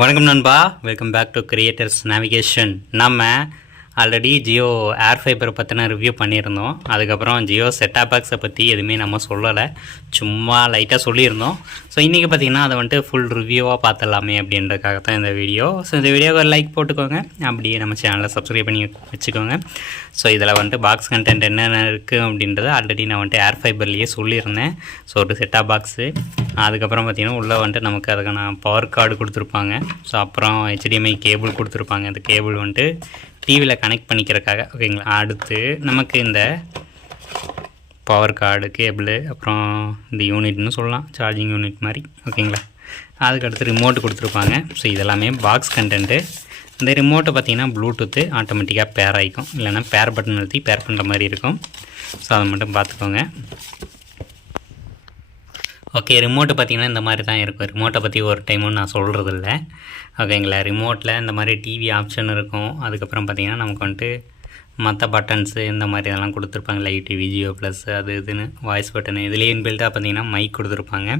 வணக்கம் நண்பா, welcome back to creators navigation. நம்ம ஆல்ரெடி ஜியோ ஏர் ஃபைபரை பற்றின ரிவ்யூ பண்ணியிருந்தோம். அதுக்கப்புறம் ஜியோ செட்டாப் பாக்ஸை பற்றி எதுவுமே நம்ம சொல்லலை, சும்மா லைட்டாக சொல்லியிருந்தோம். ஸோ இன்றைக்கி பார்த்திங்கன்னா அதை வந்துட்டு ஃபுல் ரிவ்யூவாக பார்த்துடலாமே அப்படின்றதுக்காக தான் இந்த வீடியோ. ஸோ இந்த வீடியோவை லைக் போட்டுக்கோங்க, அப்படியே நம்ம சேனலை சப்ஸ்கிரைப் பண்ணி வச்சுக்கோங்க. ஸோ இதில் வந்துட்டு பாக்ஸ் கண்டென்ட் என்னென்ன இருக்குது அப்படின்றத ஆல்ரெடி நான் வந்துட்டு ஏர் ஃபைபர்லேயே சொல்லியிருந்தேன். ஸோ ஒரு செட்டாப் பாக்ஸு, அதுக்கப்புறம் பார்த்திங்கன்னா உள்ளே வந்துட்டு நமக்கு அதுக்கான பவர் கார்டு கொடுத்துருப்பாங்க. ஸோ அப்புறம் HDMI கேபிள் கொடுத்துருப்பாங்க. அந்த கேபிள் வந்துட்டு டிவியில் கனெக்ட் பண்ணிக்கிறதுக்காக, ஓகேங்களா. அடுத்து நமக்கு இந்த பவர் கார்டு கேபிள், அப்புறம் இந்த யூனிட்னு சொல்லலாம், சார்ஜிங் யூனிட் மாதிரி, ஓகேங்களா. அதுக்கடுத்து ரிமோட்டு கொடுத்துருப்பாங்க. ஸோ இதெல்லாமே பாக்ஸ் கண்டென்ட்டு. இந்த ரிமோட்டை பார்த்திங்கன்னா ப்ளூடூத்து ஆட்டோமேட்டிக்காக பேர் ஆகிக்கும், இல்லைனா பேர் பட்டன் அழுத்தி பேர் பண்ணுற மாதிரி இருக்கும். ஸோ அதை மட்டும் பார்த்துக்கோங்க. ஓகே, ரிமோட்டு பார்த்திங்கன்னா இந்த மாதிரி தான் இருக்கும். ரிமோட்டை பற்றி ஒரு டைமும் நான் சொல்கிறதில்ல, ஓகேங்களா. ரிமோட்டில் இந்த மாதிரி டிவி ஆப்ஷன் இருக்கும். அதுக்கப்புறம் பார்த்திங்கன்னா நமக்கு வந்துட்டு மற்ற பட்டன்ஸு இந்த மாதிரி இதெல்லாம் கொடுத்துருப்பாங்க. லைவ் டிவி, ஜியோ ப்ளஸ், அது இதுன்னு வாய்ஸ் பட்டனு. இதுலேயே இன்பில்ட்டாக பார்த்திங்கன்னா மைக் கொடுத்துருப்பாங்க.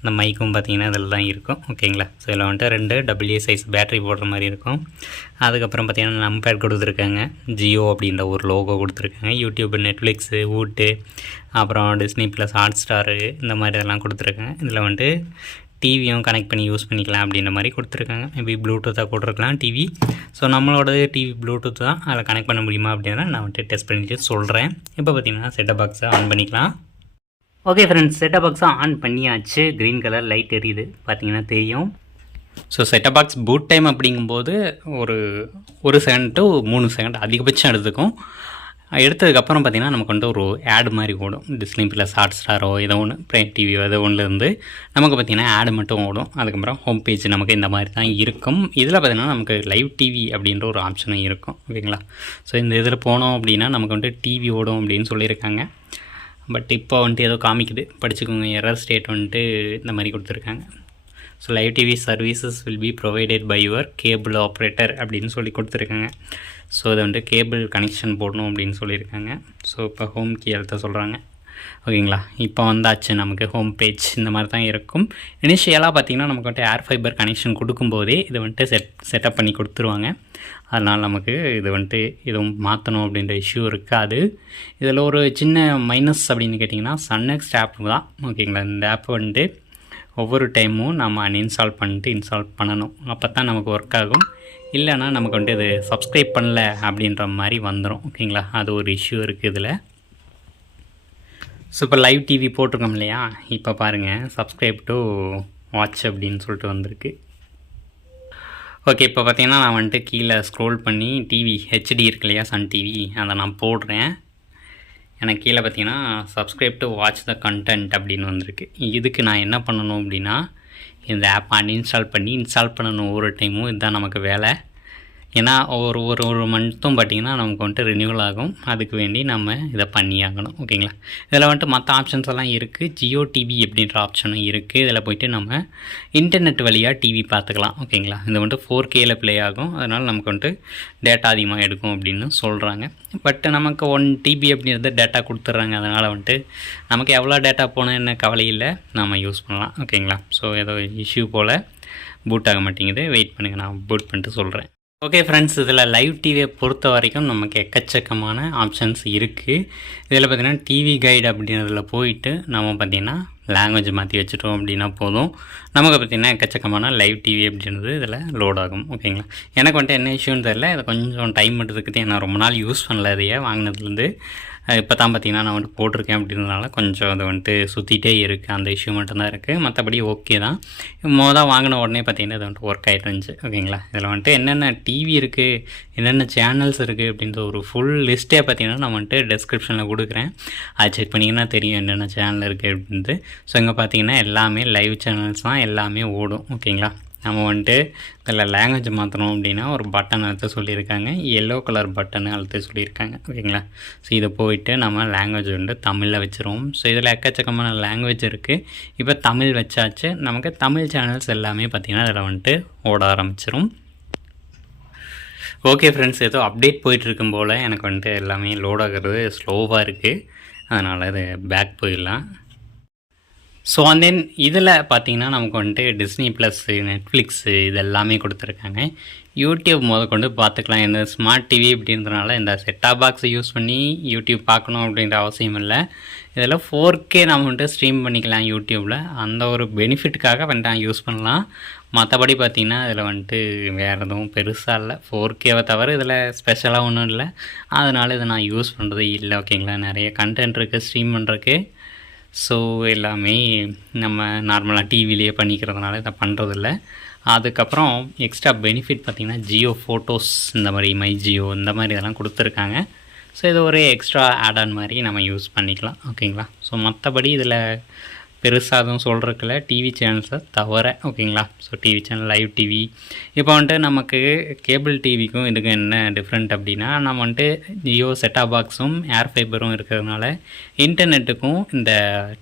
இந்த மைக்கும் பார்த்திங்கன்னா இதில் தான் இருக்கும், ஓகேங்களா. ஸோ இதில் வந்துட்டு 2 AA சைஸ் பேட்டரி போடுற மாதிரி இருக்கும். அதுக்கப்புறம் பார்த்திங்கன்னா நம்பர் கொடுத்துருக்காங்க. ஜியோ அப்படின்ற ஒரு லோகோ கொடுத்துருக்காங்க. யூடியூப், நெட்ஃப்ளிக்ஸு, வூட்டு, அப்புறம் டிஸ்னி ப்ளஸ், ஹாட் ஸ்டாரு, இந்த மாதிரி இதெல்லாம் கொடுத்துருக்காங்க. இதில் வந்துட்டு டிவியும் கனெக்ட் பண்ணி யூஸ் பண்ணிக்கலாம் அப்படின்ற மாதிரி கொடுத்துருக்காங்க. மேபி ப்ளூடூத்தாக போட்டிருக்கலாம் டிவி. ஸோ நம்மளோடது டிவி ப்ளூடூத் தான், அதில் கனெக்ட் பண்ண முடியுமா அப்படின்னா நான் வந்துட்டு டெஸ்ட் பண்ணிவிட்டு சொல்கிறேன். இப்போ பார்த்திங்கன்னா செட்டப் பாக்ஸை ஆன் பண்ணிக்கலாம். ஓகே ஃப்ரெண்ட்ஸ், செட்டப் பாக்ஸை ஆன் பண்ணியாச்சு. க்ரீன் கலர் லைட் எரியுது, பார்த்தீங்கன்னா தெரியும். So setup box boot time அப்படிங்கும்போது ஒரு செகண்ட் டு 3 செகண்ட் அதிகபட்சம் எடுத்துக்கும். எடுத்ததுக்கப்புறம் பார்த்திங்கன்னா நமக்கு வந்துட்டு ஒரு ஆடு மாதிரி ஓடும். டிஸ்னி ப்ளஸ், ஹாட் ஸ்டாரோ ஏதோ ஒன்று, ப்ரைம் டிவியோ ஏதோ ஒன்றுலேருந்து நமக்கு பார்த்திங்கன்னா ஆடு மட்டும் ஓடும். அதுக்கப்புறம் ஹோம் பேஜ் நமக்கு இந்த மாதிரி தான் இருக்கும். இதில் பார்த்திங்கன்னா நமக்கு லைவ் டிவி அப்படின்ற ஒரு ஆப்ஷனும் இருக்கும், ஓகேங்களா. ஸோ இந்த இதில் போனோம் அப்படின்னா நமக்கு வந்துட்டு டிவி ஓடும் அப்படின்னு சொல்லியிருக்காங்க. பட் இப்போ வந்துட்டு ஏதோ காமிக்குது, படிச்சுக்கோங்க. எரர் ஸ்டேட் வந்துட்டு இந்த மாதிரி கொடுத்துருக்காங்க. So live TV services will be provided by your cable operator அப்படின்னு சொல்லி கொடுத்துருக்காங்க. ஸோ இதை வந்துட்டு கேபிள் கனெக்ஷன் போடணும் அப்படின்னு சொல்லியிருக்காங்க. ஸோ இப்போ ஹோம் கீ அழுத்த சொல்கிறாங்க, ஓகேங்களா. இப்போ வந்தாச்சு நமக்கு ஹோம் பேஜ். இந்த மாதிரி தான் இருக்கும். இனிஷியலாக பார்த்திங்கன்னா நமக்கு வந்துட்டு ஏர் ஃபைபர் கனெக்ஷன் கொடுக்கும்போதே இதை வந்துட்டு செட்டப் பண்ணி கொடுத்துருவாங்க. அதனால் நமக்கு இது வந்துட்டு எதுவும் மாற்றணும் அப்படின்ற இஷ்யூ இருக்காது. இதில் ஒரு சின்ன மைனஸ் அப்படின்னு கேட்டிங்கன்னா சன்நெக்ஸ்ட் ஆப் தான், ஓகேங்களா. இந்த ஆப் வந்துட்டு ஒவ்வொரு டைமும் நம்ம அன்இன்ஸ்டால் பண்ணிட்டு இன்ஸ்டால் பண்ணணும். அப்போ தான் நமக்கு ஒர்க் ஆகும். இல்லைனா நமக்கு வந்துட்டு இது சப்ஸ்கிரைப் பண்ணல அப்படின்ற மாதிரி வந்துடும், ஓகேங்களா. அது ஒரு இஷ்யூ இருக்குது இதில். ஸோ இப்போ லைவ் டிவி போட்டிருக்கோம் இல்லையா, இப்போ பாருங்கள் சப்ஸ்கிரைப் டு வாட்ச் அப்படின்னு சொல்லிட்டு வந்திருக்கு. ஓகே, இப்போ பார்த்தீங்கன்னா நான் வந்துட்டு கீழே ஸ்க்ரோல் பண்ணி டிவி HD இருக்கு இல்லையா, சன் டிவி, அதை நான் போடுறேன். எனக்கு கீழே பார்த்தீங்கன்னா subscribe to watch the content அப்படின்னு வந்திருக்கு. இதுக்கு நான் என்ன பண்ணணும் அப்படின்னா இந்த ஆப் அன்இன்ஸ்டால் பண்ணி இன்ஸ்டால் பண்ணணும் ஒவ்வொரு டைமும். இதுதான் நமக்கு வேலை. ஏன்னா ஒரு மந்த்தும் பார்த்திங்கன்னா நமக்கு வந்துட்டு ரினியூவல் ஆகும். அதுக்கு வேண்டி நம்ம இதை பண்ணி ஆகணும், ஓகேங்களா. இதில் வந்துட்டு மற்ற ஆப்ஷன்ஸ் எல்லாம் இருக்குது. ஜியோ டிவி அப்படின்ற ஆப்ஷனும் இருக்குது. இதில் போய்ட்டு நம்ம இன்டர்நெட் வழியாக டிவி பார்த்துக்கலாம், ஓகேங்களா. இது வந்துட்டு 4Kல ப்ளே ஆகும். அதனால் நமக்கு வந்துட்டு டேட்டா அதிகமாக எடுக்கும் அப்படின்னு சொல்கிறாங்க. பட் நமக்கு 1 TB அப்படின்றது டேட்டா கொடுத்துட்றாங்க. அதனால் வந்துட்டு நமக்கு எவ்வளோ டேட்டா போனால் என்ன கவலை இல்லை, நம்ம யூஸ் பண்ணலாம், ஓகேங்களா. ஸோ ஏதோ இஷ்யூ போல் பூட் ஆக மாட்டேங்குது. வெயிட் பண்ணுங்கள், நான் பூட் பண்ணிட்டு சொல்கிறேன். ஓகே ஃப்ரெண்ட்ஸ், இதில் லைவ் டிவியை பொறுத்த வரைக்கும் நமக்கு எக்கச்சக்கமான ஆப்ஷன்ஸ் இருக்குது. இதில் பார்த்திங்கன்னா டிவி கைடு அப்படின்றதில் போயிட்டு நம்ம பார்த்திங்கன்னா லாங்குவேஜ் மாற்றி வச்சுட்டோம் அப்படின்னா போதும். நமக்கு பார்த்திங்கன்னா எக்கச்சக்கமான லைவ் டிவி அப்படின்றது இதில் லோட் ஆகும், ஓகேங்களா. எனக்கு வந்துட்டு என்ன இஷ்யூன்னு தெரியல, இதை கொஞ்சம் டைம் எடுத்துக்கிட்டு நான் ரொம்ப நாள் யூஸ் பண்ணல இதையே வாங்கினதுலேருந்து. இப்போ தான் பார்த்திங்கன்னா நான் வந்துட்டு போட்டிருக்கேன் அப்படின்றதுனால கொஞ்சம் அது வந்துட்டு சுற்றிட்டே இருக்குது. அந்த இஷ்யூ மட்டும்தான் இருக்குது, மற்றபடி ஓகே தான். வாங்கின உடனே பார்த்திங்கன்னா இது வந்துட்டு ஒர்க் ஆகிட்டு இருந்துச்சு, ஓகேங்களா. இதில் வந்துட்டு என்னென்ன டிவி இருக்குது, என்னென்ன சேனல்ஸ் இருக்குது அப்படின்ற ஒரு ஃபுல் லிஸ்ட்டே பார்த்திங்கன்னா நான் வந்துட்டு டெஸ்கிரிப்ஷனில் கொடுக்குறேன். அதை செக் பண்ணிங்கன்னா தெரியும் என்னென்ன சேனல் இருக்குது அப்படின்ட்டு. ஸோ இங்கே பார்த்திங்கன்னா எல்லாமே லைவ் சேனல்ஸ் தான், எல்லாமே ஓடும், ஓகேங்களா. நம்ம வந்துட்டு இதில் லாங்குவேஜ் மாற்றணும் அப்படின்னா ஒரு பட்டன் அழுத்த சொல்லியிருக்காங்க. எல்லோ கலர் பட்டனு அழுத்த சொல்லியிருக்காங்க, ஓகேங்களா. ஸோ இதை போயிட்டு நம்ம லாங்குவேஜ் வந்து தமிழில் வச்சுருவோம். ஸோ இதில் எக்கச்சக்கமான லாங்குவேஜ் இருக்குது. இப்போ தமிழ் வச்சாச்சு. நமக்கு தமிழ் சேனல்ஸ் எல்லாமே பார்த்திங்கன்னா இதில் வந்துட்டு ஓட ஆரம்பிச்சிடும். ஓகே ஃப்ரெண்ட்ஸ், ஏதோ அப்டேட் போயிட்டுருக்கும் போல் எனக்கு வந்துட்டு எல்லாமே லோட் ஆகிறது ஸ்லோவாக இருக்குது. அதனால் அது பேக் போயிடலாம். ஸோ அண்ட் தென் இதில் பார்த்தீங்கன்னா நமக்கு வந்துட்டு டிஸ்னி ப்ளஸ்ஸு, நெட்ஃப்ளிக்ஸு இது எல்லாமே கொடுத்துருக்காங்க. யூடியூப் முதற்கொண்டு பார்த்துக்கலாம். இந்த ஸ்மார்ட் டிவி அப்படின்றதுனால இந்த செட்டாப் பாக்ஸை யூஸ் பண்ணி யூடியூப் பார்க்கணும் அப்படின்ற அவசியம் இல்லை. இதில் 4K நம்ம வந்துட்டு ஸ்ட்ரீம் பண்ணிக்கலாம் யூடியூப்பில். அந்த ஒரு பெனிஃபிட்டுக்காக வந்துட்டு யூஸ் பண்ணலாம். மற்றபடி பார்த்திங்கன்னா இதில் வந்துட்டு வேறு எதுவும் பெருசாக இல்லை. 4Kவை தவிர இதில் ஸ்பெஷலாக ஒன்றும் இல்லை. அதனால் இதை நான் யூஸ் பண்ணுறது இல்லை. ஓகேங்களா, நிறைய கண்டென்ட் இருக்குது ஸ்ட்ரீம் பண்ணுறதுக்கு. ஸோ எல்லாமே நம்ம நார்மலாக டிவிலேயே பண்ணிக்கிறதுனால இதை பண்ணுறதில்ல. அதுக்கப்புறம் எக்ஸ்ட்ரா பெனிஃபிட் பார்த்திங்கன்னா ஜியோ ஃபோட்டோஸ், இந்த மாதிரி மை ஜியோ இந்த மாதிரி இதெல்லாம் கொடுத்துருக்காங்க. ஸோ இது ஒரு எக்ஸ்ட்ரா ஆட் ஆன் மாதிரி நம்ம யூஸ் பண்ணிக்கலாம். ஓகேங்களா, ஸோ மற்றபடி இதில் பெருசாக எதுவும் சொல்கிறதுக்குல டிவி சேனல்ஸை தவிர. ஓகேங்களா, so TV channel, live TV. இப்போ வந்துட்டு நமக்கு கேபிள் டிவிக்கும் இதுக்கும் என்ன டிஃப்ரெண்ட் அப்படின்னா, நம்ம வந்துட்டு ஜியோ செட்டாப் பாக்ஸும் ஏர் ஃபைபரும் இருக்கிறதுனால இன்டர்நெட்டுக்கும் இந்த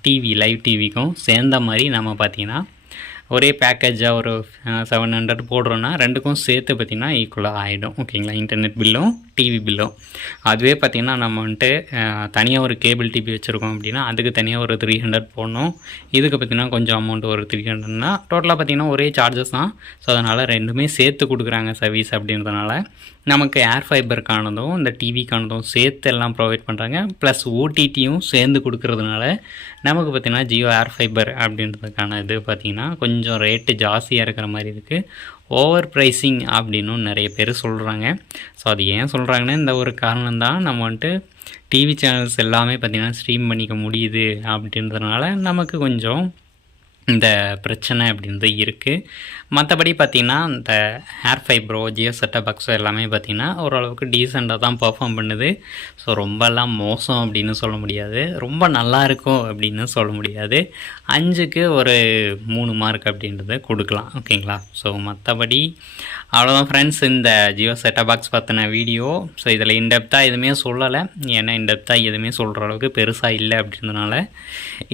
டிவி லைவ் டிவிக்கும் சேர்ந்த மாதிரி நம்ம பார்த்திங்கன்னா ஒரே பேக்கேஜாக ஒரு 700 போடுறோன்னா ரெண்டுக்கும் சேர்த்து பார்த்திங்கன்னா ஈக்குவலாக ஆகிடும். ஓகேங்களா, இன்டர்நெட் பில்லும் டிவி பில்லும். அதுவே பார்த்திங்கன்னா நம்ம வந்துட்டு தனியாக ஒரு கேபிள் டிவி வச்சுருக்கோம் அப்படின்னா அதுக்கு தனியாக ஒரு 300 போடணும். இதுக்கு பார்த்திங்கன்னா கொஞ்சம் அமௌண்ட் ஒரு 300னா டோட்டலாக பார்த்திங்கன்னா ஒரே சார்ஜஸ் தான். ஸோ அதனால் ரெண்டுமே சேர்த்து கொடுக்குறாங்க சர்வீஸ் அப்படின்றதுனால நமக்கு ஏர் ஃபைபருக்கானதும் இந்த டிவிக்கானதும் சேர்த்து எல்லாம் ப்ரொவைட் பண்ணுறாங்க. ப்ளஸ் ஓடிடியும் சேர்ந்து கொடுக்குறதுனால நமக்கு பார்த்திங்கன்னா ஜியோ ஏர் ஃபைபர் அப்படின்றதுக்கான இது பார்த்திங்கன்னா கொஞ்சம் ரேட்டு ஜாஸ்தியாக இருக்கிற மாதிரி இருக்குது. ஓவர் ப்ரைஸிங் அப்படின்னும் நிறைய பேர் சொல்கிறாங்க. ஸோ அது ஏன் சொல்கிறாங்கன்னா இந்த ஒரு காரணம் தான். நம்ம வந்துட்டு டிவி சேனல்ஸ் எல்லாமே பார்த்திங்கன்னா ஸ்ட்ரீம் பண்ணிக்க முடியுது அப்படின்றதுனால நமக்கு கொஞ்சம் இந்த பிரச்சனை அப்படின்றது இருக்குது. மற்றபடி பார்த்திங்கன்னா இந்த ஏர் ஃபைபரோ ஜியோ செட்டாப் பாக்ஸோ எல்லாமே பார்த்திங்கன்னா ஓரளவுக்கு டீசெண்டாக தான் பர்ஃபார்ம் பண்ணுது. ஸோ ரொம்பலாம் மோசம் அப்படின்னு சொல்ல முடியாது, ரொம்ப நல்லா இருக்கும் அப்படின்னு சொல்ல முடியாது. 5க்கு ஒரு 3 மார்க் அப்படின்றத கொடுக்கலாம். ஓகேங்களா, ஸோ மற்றபடி அவ்வளோதான் ஃப்ரெண்ட்ஸ் இந்த ஜியோ செட்டாப் பாக்ஸ் பார்த்தின வீடியோ. ஸோ இதில் இன்டெப்த்தாக எதுவுமே சொல்லலை, ஏன்னா இன்டெப்த்தாக எதுவுமே சொல்கிற அளவுக்கு பெருசாக இல்லை அப்படின்றதுனால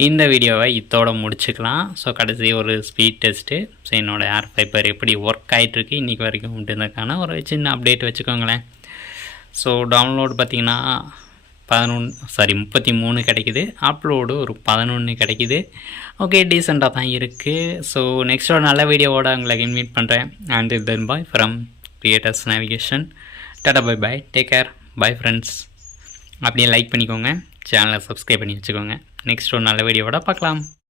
இந்த வீடியோவை இதோட முடிச்சுக்கலாம். ஸோ கடைசி ஒரு ஸ்பீட் டெஸ்ட்டு. ஸோ என்னோடய ஏர் ஃபைபர் எப்படி ஒர்க் ஆகிட்டுருக்கு இன்றைக்கி வரைக்கும் அப்படின்றதுக்கான ஒரு சின்ன அப்டேட் வச்சுக்கோங்களேன். ஸோ டவுன்லோடு பார்த்திங்கன்னா 33 கிடைக்குது, அப்லோடு ஒரு 11 கிடைக்குது. ஓகே, டீசெண்டாக தான் இருக்குது. ஸோ நெக்ஸ்ட் ஒரு நல்ல வீடியோவோட உங்களை மீட் பண்ணுறேன். And then bye from creators navigation. Tata, bye bye, take care, bye friends. அப்படியே லைக் பண்ணிக்கோங்க, சேனலை சப்ஸ்கிரைப் பண்ணி வச்சுக்கோங்க. நெக்ஸ்ட் ஒரு நல்ல வீடியோவோட பார்க்கலாம்.